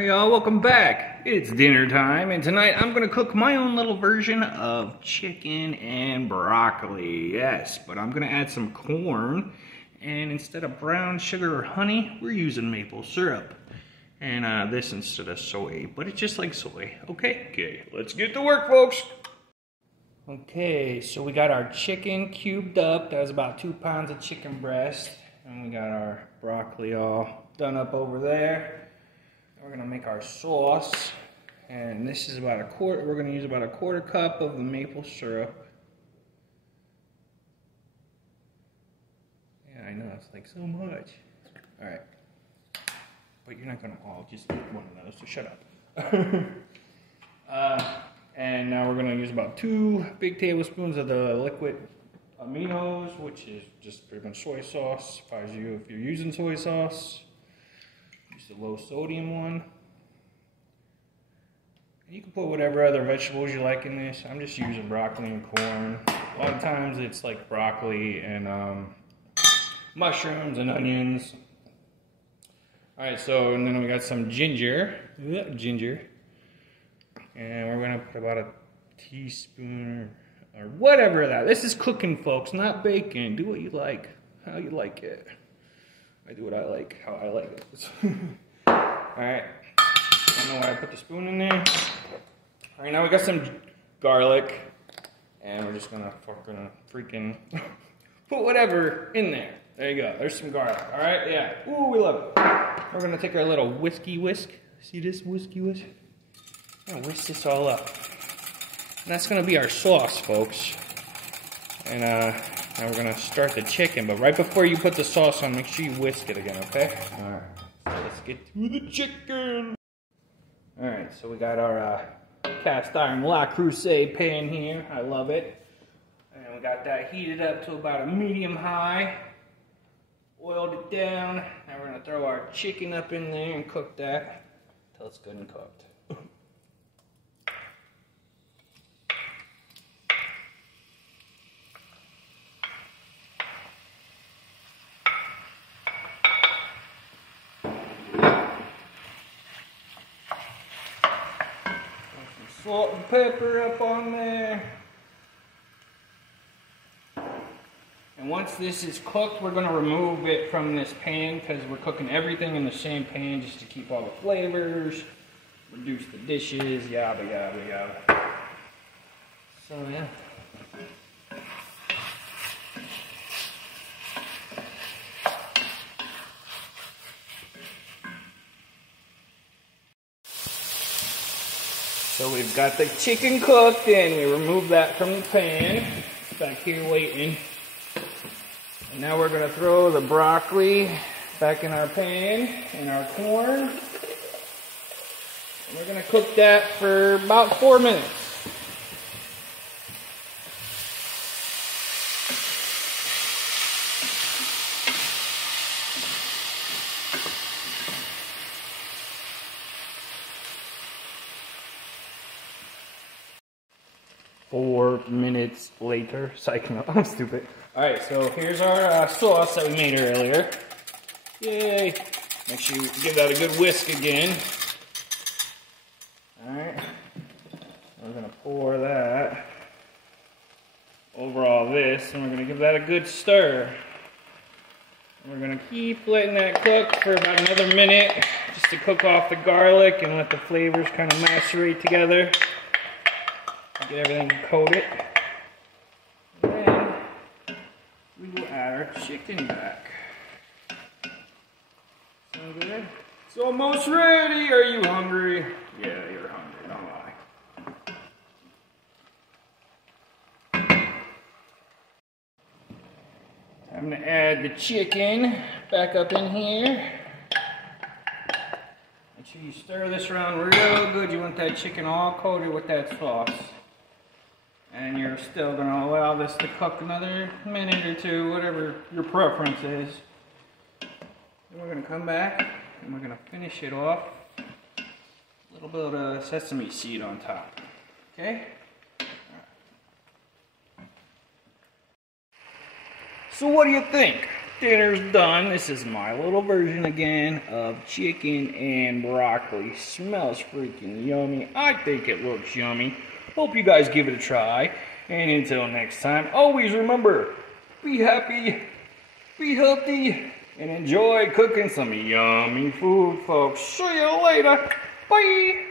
Alright y'all, welcome back. It's dinner time, and tonight I'm gonna cook my own little version of chicken and broccoli. Yes, but I'm gonna add some corn, and instead of brown sugar or honey, we're using maple syrup. And this instead of soy, but it's just like soy. Okay, let's get to work, folks. Okay, so we got our chicken cubed up. That was about 2 pounds of chicken breast. And we got our broccoli all done up over there. We're gonna make our sauce, and this is about a quarter. We're gonna use about a quarter cup of the maple syrup. Yeah, I know, it's like so much. All right, but you're not gonna all just eat one of those, so shut up. And now we're gonna use about 2 big tablespoons of the liquid aminos, which is just pretty much soy sauce. If you're using soy sauce, use the low sodium one. And you can put whatever other vegetables you like in this. I'm just using broccoli and corn. A lot of times it's like broccoli and mushrooms and onions. Alright, so and then we got some ginger. And we're gonna put about a teaspoon or whatever that. This is cooking, folks, not baking. Do what you like, how you like it. I do what I like, how I like it. Alright, I don't know why I put the spoon in there. Alright, now we got some garlic, and we're just gonna freaking put whatever in there. There you go, there's some garlic. Alright, yeah, ooh, we love it. We're gonna take our little whisk. See this whisk? I'm gonna whisk this all up. And that's gonna be our sauce, folks. And now we're gonna start the chicken, but right before you put the sauce on, make sure you whisk it again, okay? Alright, so let's get to the chicken. Alright, so we got our cast iron Le Creuset pan here. I love it. And we got that heated up to about a medium high. Oiled it down. Now we're gonna throw our chicken up in there and cook that until it's good and cooked. Salt and pepper up on there. And once this is cooked, we're going to remove it from this pan because we're cooking everything in the same pan just to keep all the flavors, reduce the dishes, yada yada yada. So yeah. So we've got the chicken cooked and we remove that from the pan. It's back here waiting. And now we're gonna throw the broccoli back in our pan and our corn. And we're gonna cook that for about 4 minutes. Four minutes later. Psych, no, I'm stupid. Alright, so here's our sauce that we made earlier. Yay! Make sure you give that a good whisk again. Alright. We're going to pour that over all this, and we're going to give that a good stir. And we're going to keep letting that cook for about another minute, just to cook off the garlic and let the flavors kind of macerate together. Get everything coated. And then we will add our chicken back. Sound good? It's almost ready. Are you hungry? Yeah, you're hungry, don't lie. I'm gonna add the chicken back up in here. Make sure you stir this around real good. You want that chicken all coated with that sauce. And you're still going to allow this to cook another minute or two, whatever your preference is. Then we're going to come back and we're going to finish it off. A little bit of sesame seed on top. Okay? So what do you think? dinner's done. This is my little version again of chicken and broccoli. Smells freaking yummy. I think it looks yummy. Hope you guys give it a try. And until next time, always remember, be happy, be healthy, and enjoy cooking some yummy food, folks. See you later. Bye.